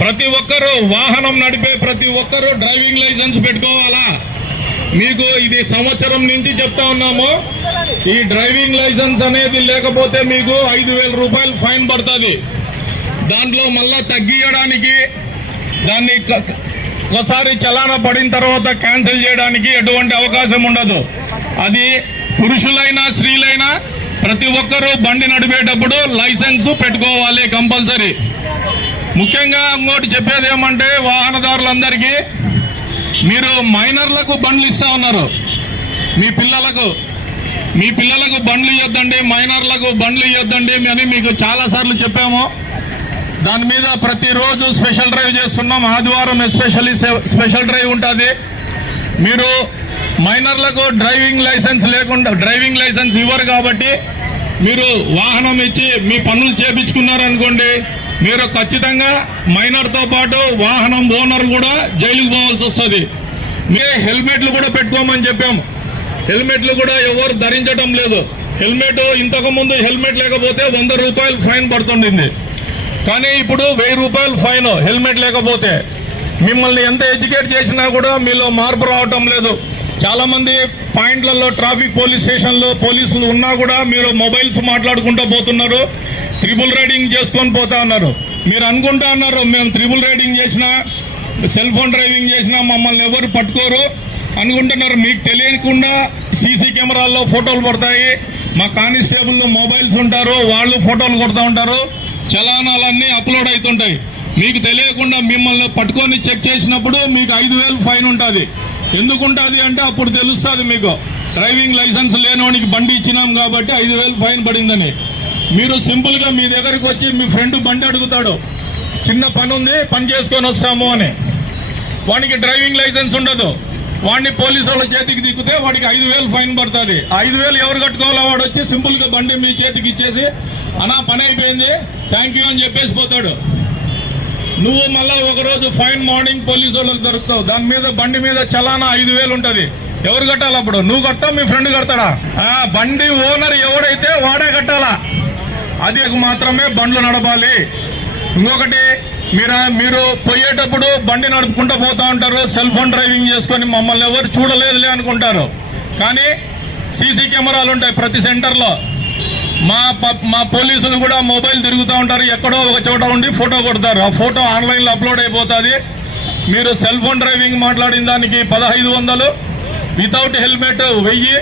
ప్రతి ఒక్కరూ వాహనం నడిపే ప్రతి ఒక్కరూ డ్రైవింగ్ లైసెన్స్ పెట్టుకోవాలా. మీకు ఇది సంవత్సరం నుంచి చెప్తా ఉన్నాము. ఈ డ్రైవింగ్ లైసెన్స్ అనేది లేకపోతే మీకు 5,000 రూపాయలు ఫైన్ పడుతుంది. దాంట్లో మళ్ళా తగ్గియడానికి దాన్ని ఒకసారి చలానా పడిన తర్వాత క్యాన్సిల్ చేయడానికి ఎటువంటి అవకాశం ఉండదు. అది పురుషులైనా స్త్రీలైనా ప్రతి ఒక్కరూ బండి నడిపేటప్పుడు లైసెన్స్ పెట్టుకోవాలి కంపల్సరీ. ముఖ్యంగా ఇంకోటి చెప్పేది ఏమంటే వాహనదారులందరికీ మీరు మైనర్లకు బండ్లు ఇస్తా ఉన్నారు. మీ పిల్లలకు బండ్లు ఇవ్వద్దండి, మైనర్లకు బండ్లు ఇవ్వద్దండి అని మీకు చాలా సార్లు చెప్పాము. దాని మీద ప్రతిరోజు స్పెషల్ డ్రైవ్ చేస్తున్నాం. ఆదివారం ఎస్పెషల్లీ స్పెషల్ డ్రైవ్ ఉంటుంది. మీరు మైనర్లకు డ్రైవింగ్ లైసెన్స్ ఇవ్వరు కాబట్టి మీరు వాహనం ఇచ్చి మీ పనులు చేపించుకున్నారనుకోండి, మీరు ఖచ్చితంగా మైనర్తో పాటు వాహనం ఓనర్ కూడా జైలుకు పోవాల్సి వస్తుంది. మీరే హెల్మెట్లు కూడా పెట్టుకోమని చెప్పాము. హెల్మెట్లు కూడా ఎవరు ధరించడం లేదు. హెల్మెట్ ఇంతకు ముందు హెల్మెట్ లేకపోతే 100 రూపాయలు ఫైన్ పడుతుండింది. కానీ ఇప్పుడు 1000 రూపాయలు ఫైన్ హెల్మెట్ లేకపోతే. మిమ్మల్ని ఎంత ఎడ్యుకేట్ చేసినా కూడా మీలో మార్పు రావటం లేదు. చాలా మంది పాయింట్లలో ట్రాఫిక్ పోలీస్ స్టేషన్లో పోలీసులు ఉన్నా కూడా మీరు మొబైల్స్ మాట్లాడుకుంటూ పోతున్నారు, త్రిబుల్ రైడింగ్ చేసుకొని పోతా ఉన్నారు. మీరు అనుకుంటా ఉన్నారు మేము త్రిబుల్ రైడింగ్ చేసినా సెల్ ఫోన్ డ్రైవింగ్ చేసినా మమ్మల్ని ఎవరు పట్టుకోరు అనుకుంటున్నారు. మీకు తెలియకుండా సీసీ కెమెరాల్లో ఫోటోలు పడతాయి. మా కానిస్టేబుల్ మొబైల్స్ ఉంటారు, వాళ్ళు ఫోటోలు కొడతా ఉంటారు, చలానాలన్నీ అప్లోడ్ అవుతుంటాయి. మీకు తెలియకుండా మిమ్మల్ని పట్టుకొని చెక్ చేసినప్పుడు మీకు 5,000 ఫైన్ ఉంటుంది. ఎందుకు ఉంటుంది అంటే అప్పుడు తెలుస్తుంది మీకు డ్రైవింగ్ లైసెన్స్ లేనోనికి బండి ఇచ్చినాం కాబట్టి 5,000 ఫైన్ పడిందని. మీరు సింపుల్ గా మీ దగ్గరకు వచ్చి మీ ఫ్రెండ్ బండి అడుగుతాడు, చిన్న పని ఉంది పని చేసుకొని వస్తాము అని. వాడికి డ్రైవింగ్ లైసెన్స్ ఉండదు. వాడిని పోలీసు వాళ్ళ చేతికి దిక్కుతే వాడికి 5,000 ఫైన్ పడుతుంది. 5,000 ఎవరు కట్టుకోవాలో వాడు వచ్చి సింపుల్ గా బండి మీ చేతికి ఇచ్చేసి అనా పని అయిపోయింది థ్యాంక్ యూ అని చెప్పేసి పోతాడు. నువ్వు మళ్ళా ఒకరోజు ఫైన్ మార్నింగ్ పోలీసు వాళ్ళకి దొరుకుతావు. దాని మీద బండి మీద చలానా 5,000 ఉంటుంది. ఎవరు కట్టాలి అప్పుడు? నువ్వు కడతావు, మీ ఫ్రెండ్ కడతాడా? బండి ఓనర్ ఎవడైతే వాడే కట్టాలా. అది మాత్రమే బండ్లు నడపాలి. ఇంకొకటి మీరు పోయేటప్పుడు బండి నడుపుకుంటూ పోతా ఉంటారు, సెల్ ఫోన్ డ్రైవింగ్ చేసుకొని మమ్మల్ని ఎవరు చూడలేదులే అనుకుంటారు. కానీ సీసీ కెమెరాలు ఉంటాయి ప్రతి సెంటర్లో. మా పోలీసులు కూడా మొబైల్ తిరుగుతూ ఉంటారు, ఎక్కడో ఒక చోట ఉండి ఫోటో కొడతారు. ఆ ఫోటో ఆన్లైన్లో అప్లోడ్ అయిపోతుంది. మీరు సెల్ ఫోన్ డ్రైవింగ్ మాట్లాడిన దానికి 1,500, వితౌట్ హెల్మెట్ 1000.